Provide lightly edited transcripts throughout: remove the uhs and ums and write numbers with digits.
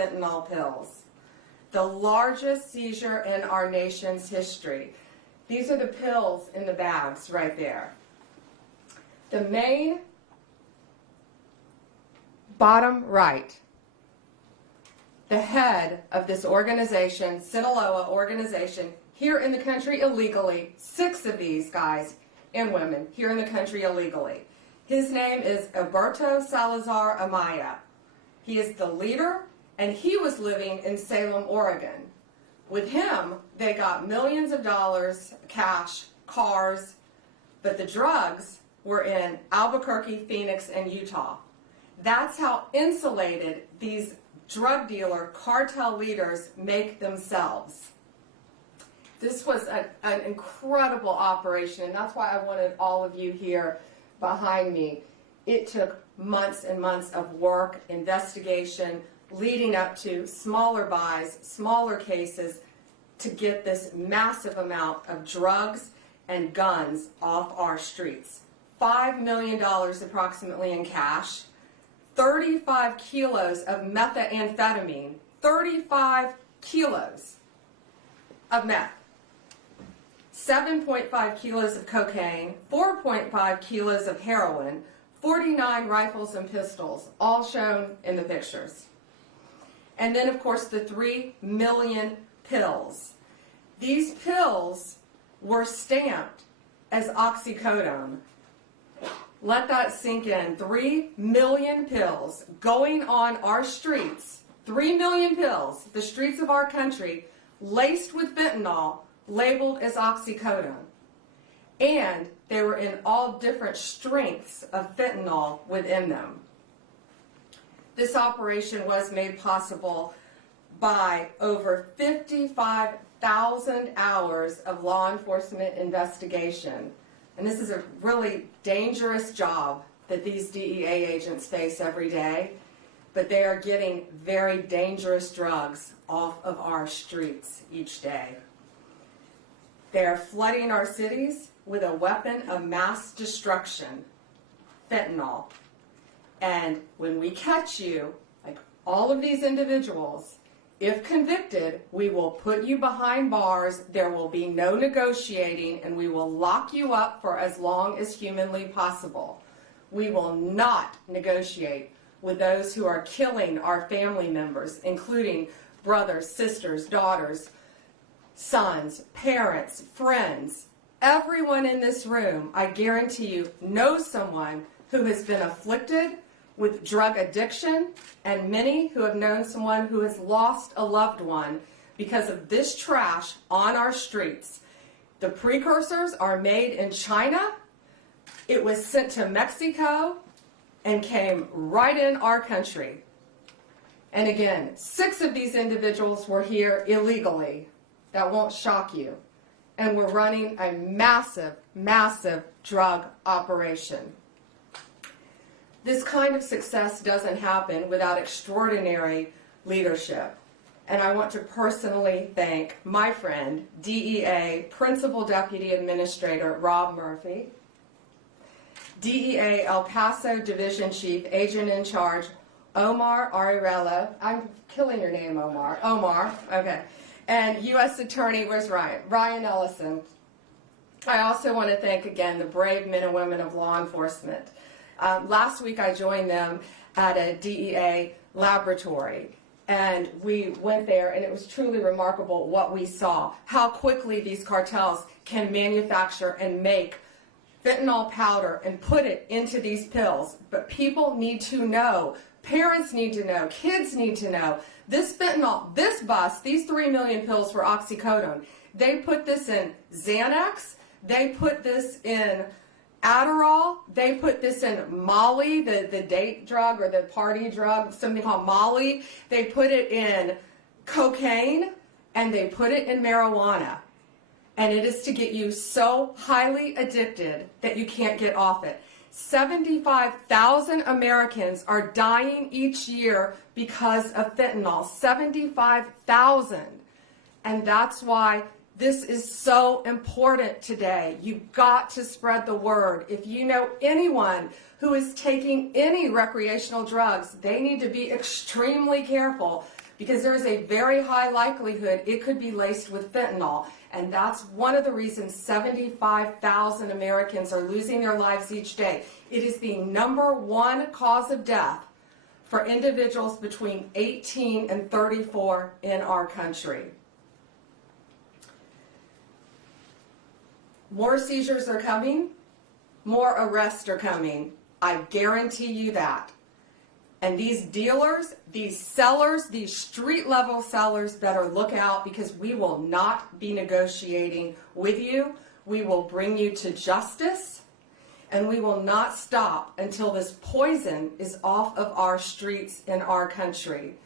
fentanyl pills. The largest seizure in our nation's history. These are the pills in the bags right there. The main bottom right, the head of this organization, Sinaloa organization, here in the country illegally, 6 of these guys and women here in the country illegally. His name is Alberto Salazar Amaya. He is the leader, and he was living in Salem, Oregon. With him, they got millions of dollars, cash, cars, but the drugs were in Albuquerque, Phoenix, and Utah. That's how insulated these drug dealer cartel leaders make themselves. This was an incredible operation, and that's why I wanted all of you here behind me. It took months and months of work, investigation, leading up to smaller buys, smaller cases, to get this massive amount of drugs and guns off our streets. $5 million approximately in cash, 35 kilos of methamphetamine, 35 kilos of meth, 7.5 kilos of cocaine, 4.5 kilos of heroin, 49 rifles and pistols, all shown in the pictures. And then, of course, the 3 million pills. These pills were stamped as oxycodone. Let that sink in. 3 million pills going on our streets. 3 million pills, the streets of our country, laced with fentanyl, labeled as oxycodone. And they were in all different strengths of fentanyl within them. This operation was made possible by over 55,000 hours of law enforcement investigation. And this is a really dangerous job that these DEA agents face every day, but they are getting very dangerous drugs off of our streets each day. They are flooding our cities with a weapon of mass destruction, fentanyl. And when we catch you, like all of these individuals, if convicted, we will put you behind bars, there will be no negotiating, and we will lock you up for as long as humanly possible. We will not negotiate with those who are killing our family members, including brothers, sisters, daughters, sons, parents, friends. Everyone in this room, I guarantee you, knows someone who has been afflicted with drug addiction, and many who have known someone who has lost a loved one because of this trash on our streets. The precursors are made in China. It was sent to Mexico and came right in our country. And again, 6 of these individuals were here illegally. That won't shock you. And we're running a massive, massive drug operation. This kind of success doesn't happen without extraordinary leadership. And I want to personally thank my friend, DEA Principal Deputy Administrator Rob Murphy, DEA El Paso Division Chief Agent in Charge Omar Ariello. I'm killing your name, Omar. Omar, okay. And U.S. Attorney, where's Ryan? Ryan Ellison. I also want to thank again the brave men and women of law enforcement. Last week I joined them at a DEA laboratory, and we went there, and it was truly remarkable what we saw, how quickly these cartels can manufacture and make fentanyl powder and put it into these pills. But people need to know, parents need to know, kids need to know, this fentanyl, this bus, these 3 million pills were oxycodone. They put this in Xanax, they put this in Adderall, they put this in Molly, the date drug or the party drug, something called Molly. They put it in cocaine, and they put it in marijuana. And it is to get you so highly addicted that you can't get off it. 75,000 Americans are dying each year because of fentanyl. 75,000. And that's why this is so important today. You've got to spread the word. If you know anyone who is taking any recreational drugs, they need to be extremely careful, because there is a very high likelihood it could be laced with fentanyl. And that's one of the reasons 75,000 Americans are losing their lives each day. It is the #1 cause of death for individuals between 18 and 34 in our country. More seizures are coming, more arrests are coming. I guarantee you that. And these dealers, these sellers, these street-level sellers better look out, because we will not be negotiating with you. We will bring you to justice, and we will not stop until this poison is off of our streets in our country.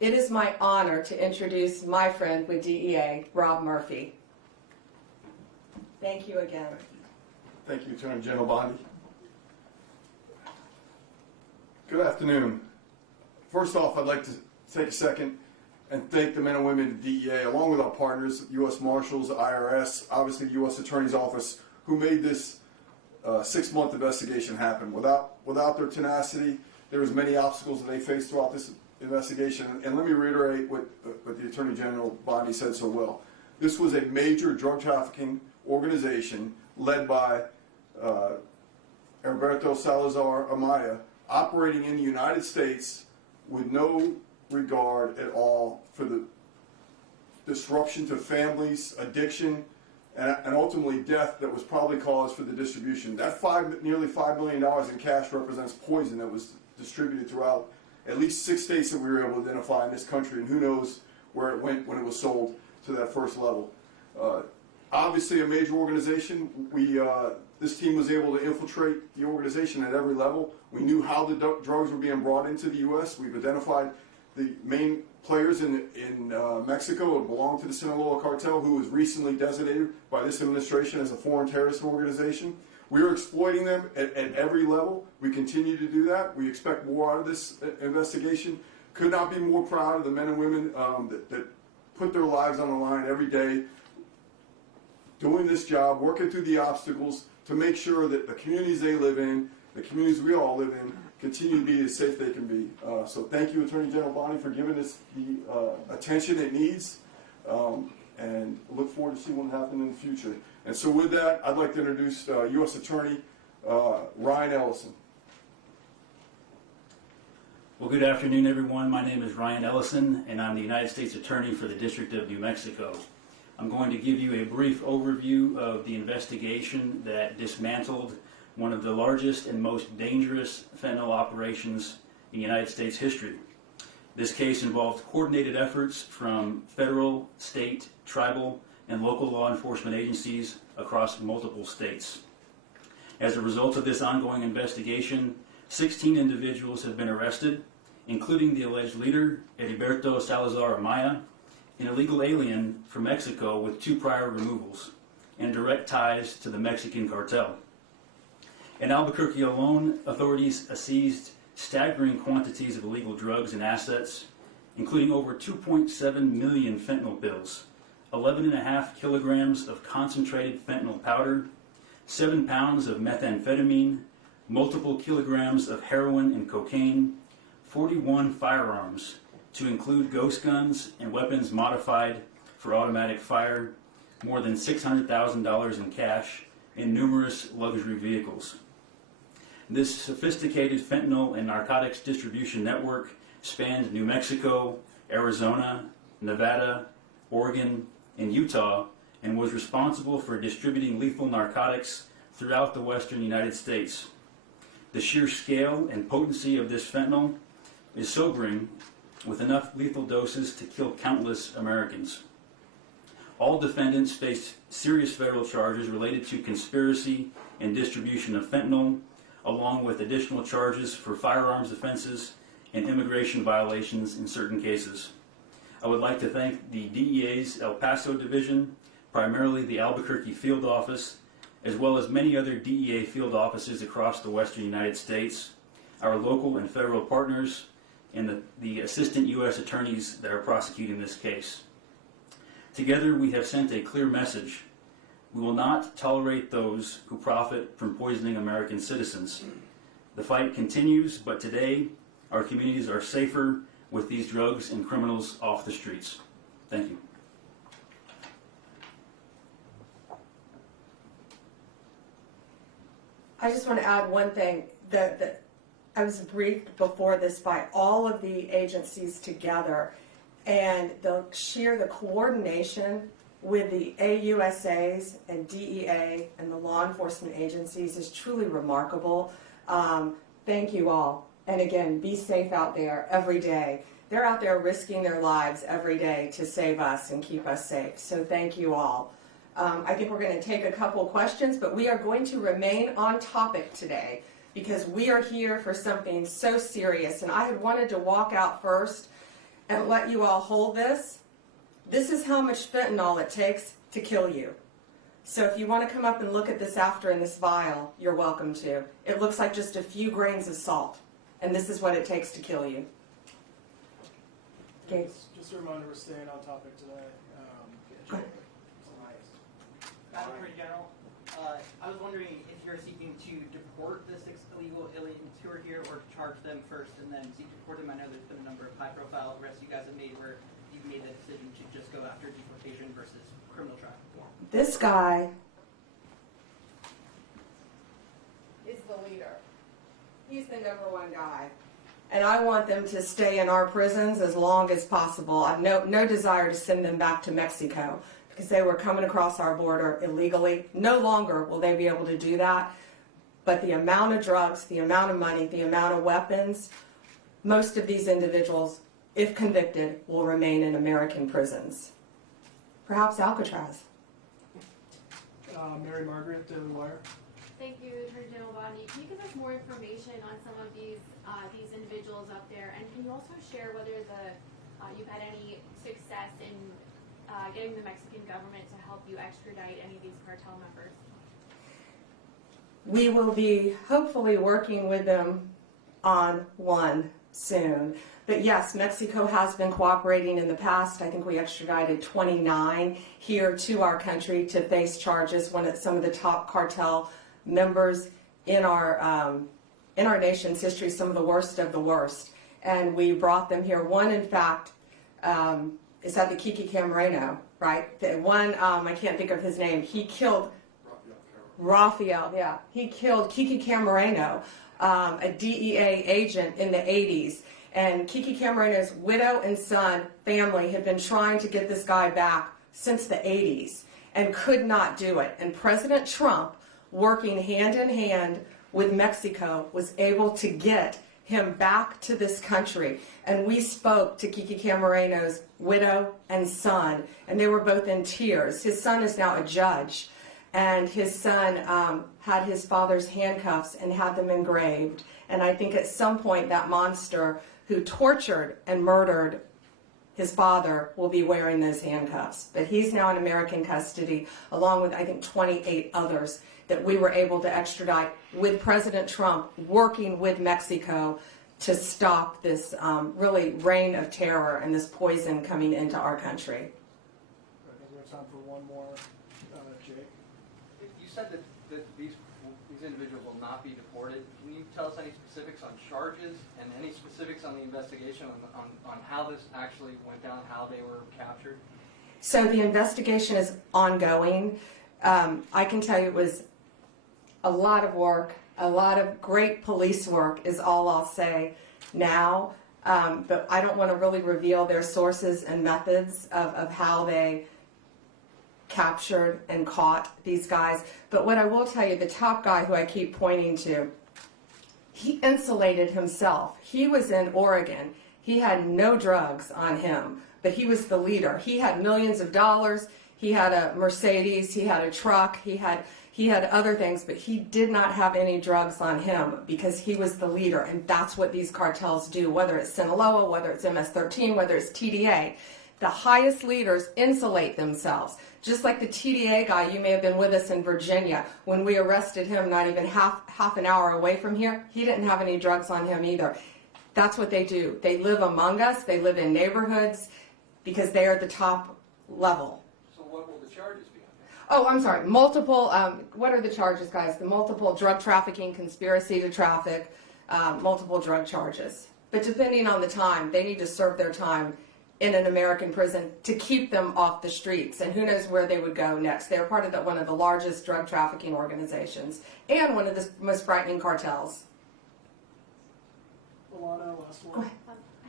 It is my honor to introduce my friend with DEA, Rob Murphy. Thank you again. Thank you, Attorney General Bondi. Good afternoon. First off, I'd like to take a second and thank the men and women at the DEA, along with our partners, U.S. Marshals, IRS, obviously the U.S. Attorney's Office, who made this 6-month investigation happen. Without their tenacity, there was many obstacles that they faced throughout this investigation. And let me reiterate what the Attorney General Bondi said so well. This was a major drug trafficking organization led by Alberto Salazar Amaya, operating in the United States with no regard at all for the disruption to families, addiction, and ultimately death that was probably caused for the distribution. That nearly $5 million in cash represents poison that was distributed throughout at least 6 states that we were able to identify in this country, and who knows where it went when it was sold to that first level. Obviously a major organization. This team was able to infiltrate the organization at every level. We knew how the drugs were being brought into the U.S. We've identified the main players in Mexico who belong to the Sinaloa cartel, who was recently designated by this administration as a foreign terrorist organization. We are exploiting them at every level. We continue to do that. We expect more out of this investigation. Could not be more proud of the men and women that put their lives on the line every day, doing this job, working through the obstacles to make sure that the communities they live in, the communities we all live in, continue to be as safe they can be. So thank you, Attorney General Bondi, for giving this the attention it needs, and look forward to see what happens in the future. And so with that, I'd like to introduce U.S. Attorney Ryan Ellison. Well, good afternoon, everyone. My name is Ryan Ellison, and I'm the United States Attorney for the District of New Mexico. I'm going to give you a brief overview of the investigation that dismantled one of the largest and most dangerous fentanyl operations in United States history. This case involved coordinated efforts from federal, state, tribal, and local law enforcement agencies across multiple states. As a result of this ongoing investigation, 16 individuals have been arrested, including the alleged leader, Alberto Salazar Amaya, an illegal alien from Mexico with 2 prior removals and direct ties to the Mexican cartel. In Albuquerque alone, authorities seized staggering quantities of illegal drugs and assets, including over 2.7 million fentanyl pills, 11.5 kilograms of concentrated fentanyl powder, 7 pounds of methamphetamine, multiple kilograms of heroin and cocaine, 41 firearms, to include ghost guns and weapons modified for automatic fire, more than $600,000 in cash, and numerous luxury vehicles. This sophisticated fentanyl and narcotics distribution network spanned New Mexico, Arizona, Nevada, Oregon, and Utah, and was responsible for distributing lethal narcotics throughout the western United States. The sheer scale and potency of this fentanyl is sobering, with enough lethal doses to kill countless Americans. All defendants faced serious federal charges related to conspiracy and distribution of fentanyl, along with additional charges for firearms offenses and immigration violations in certain cases. I would like to thank the DEA's El Paso Division, primarily the Albuquerque Field Office, as well as many other DEA field offices across the western United States, our local and federal partners, and the assistant U.S. attorneys that are prosecuting this case. Together, we have sent a clear message. We will not tolerate those who profit from poisoning American citizens. The fight continues, but today, our communities are safer with these drugs and criminals off the streets. Thank you. I just want to add one thing, that I was briefed before this by all of the agencies together, and the coordination with the AUSAs and DEA and the law enforcement agencies is truly remarkable. Thank you all. And again, be safe out there every day. They're out there risking their lives every day to save us and keep us safe. So thank you all. I think we're going to take a couple questions, but we are going to remain on topic today because we are here for something so serious. And I had wanted to walk out first and let you all hold this. This is how much fentanyl it takes to kill you. So if you want to come up and look at this after in this vial, you're welcome to. It looks like just a few grains of salt, and this is what it takes to kill you. Okay. Just a reminder, we're staying on topic today. Go ahead. Madam Attorney General, I was wondering if you're seeking to deport the 6 illegal aliens who are here, or to charge them first and then seek to deport them. I know there's been a number of high-profile arrests you guys have made where you've made the decision to just go after deportation versus criminal trafficking. This guy is the leader. He's the #1 guy. And I want them to stay in our prisons as long as possible. I have no desire to send them back to Mexico because they were coming across our border illegally. No longer will they be able to do that. But the amount of drugs, the amount of money, the amount of weapons, most of these individuals, if convicted, will remain in American prisons. Perhaps Alcatraz. Mary Margaret, Daily Wire. Thank you, Attorney General Bondi. Can you give us more information on some of these individuals up there, and can you also share whether you've had any success in getting the Mexican government to help you extradite any of these cartel members? We will be hopefully working with them on one soon. But yes, Mexico has been cooperating in the past. I think we extradited 29 here to our country to face charges. Some of the top cartel members in our nation's history, some of the worst of the worst. And we brought them here. One, in fact, is at the Kiki Camareno, right? The one, I can't think of his name. He killed Raphael, yeah. He killed Kiki Camareno, a DEA agent in the 80s. And Kiki Camareno's widow and son family had been trying to get this guy back since the 80s and could not do it. And President Trump, working hand in hand with Mexico, was able to get him back to this country. And we spoke to Kiki Camareno's widow and son, and they were both in tears. His son is now a judge, and his son had his father's handcuffs and had them engraved. And I think at some point that monster who tortured and murdered his father will be wearing those handcuffs. But he's now in American custody, along with, I think, 28 others that we were able to extradite with President Trump working with Mexico to stop this really reign of terror and this poison coming into our country. I think we have time for one more. Jake. You said that these individuals will not be deported. Can you tell us any specifics on charges and any specifics on the investigation on how this actually went down, how they were captured? So the investigation is ongoing. I can tell you it was a lot of work, a lot of great police work is all I'll say now. But I don't want to really reveal their sources and methods of how they captured and caught these guys. But what I will tell you, the top guy who I keep pointing to, he insulated himself. He was in Oregon. He had no drugs on him, but he was the leader. He had millions of dollars. He had a Mercedes. He had a truck. He had other things, but he did not have any drugs on him because he was the leader. And that's what these cartels do, whether it's Sinaloa, whether it's MS-13, whether it's TDA. The highest leaders insulate themselves. Just like the TDA guy, you may have been with us in Virginia. When we arrested him, not even half an hour away from here, he didn't have any drugs on him either. That's what they do. They live among us. They live in neighborhoods because they are the top level. So what will the charges be on that? Oh, I'm sorry. Multiple, what are the charges, guys? The multiple drug trafficking, conspiracy to traffic, multiple drug charges. But depending on the time, they need to serve their time in an American prison to keep them off the streets. And who knows where they would go next. They're part of one of the largest drug trafficking organizations and one of the most frightening cartels. Alana, last one.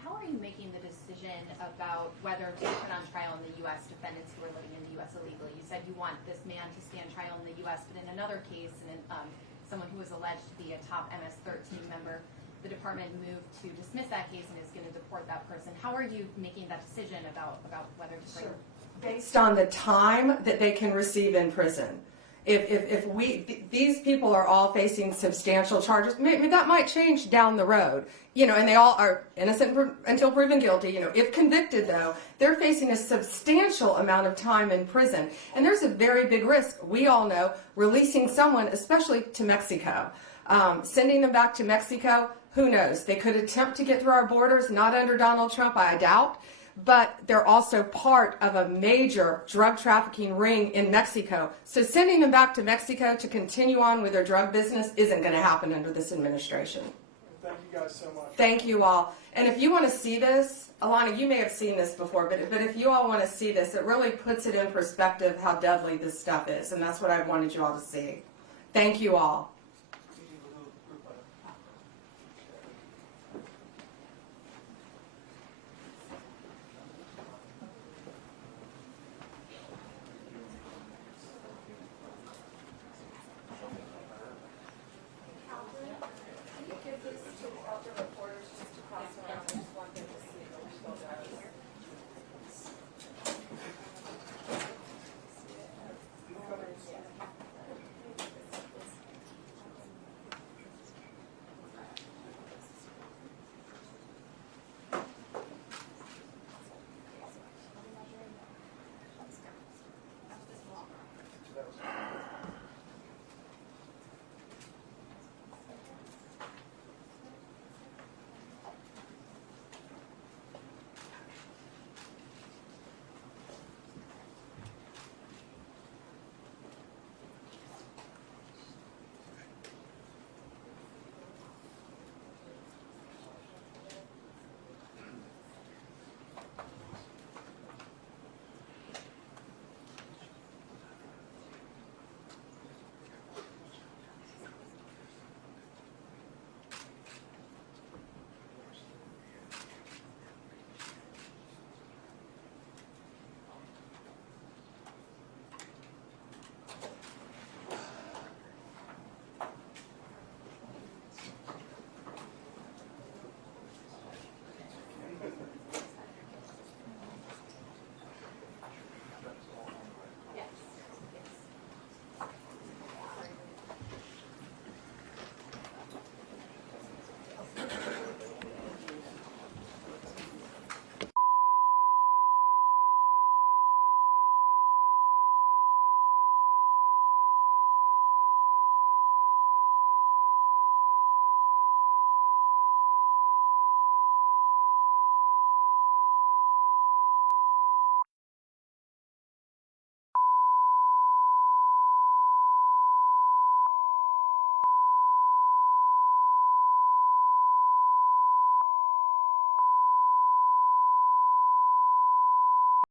How are you making the decision about whether to put on trial in the U.S. defendants who are living in the U.S. illegally? You said you want this man to stand trial in the U.S., but in another case, someone who was alleged to be a top MS-13 member, the department moved to dismiss that case and is going to deport that person. How are you making that decision about whether to bring? Based on the time that they can receive in prison. These people are all facing substantial charges, maybe that might change down the road, and they all are innocent until proven guilty. If convicted, though, they're facing a substantial amount of time in prison, and there's a very big risk. We all know releasing someone, especially to Mexico, sending them back to Mexico. Who knows? They could attempt to get through our borders, not under Donald Trump, I doubt. But they're also part of a major drug trafficking ring in Mexico. So sending them back to Mexico to continue on with their drug business isn't going to happen under this administration. Thank you guys so much. Thank you all. And if you want to see this, Alana, you may have seen this before, but if you all want to see this, it really puts it in perspective how deadly this stuff is. And that's what I wanted you all to see. Thank you all.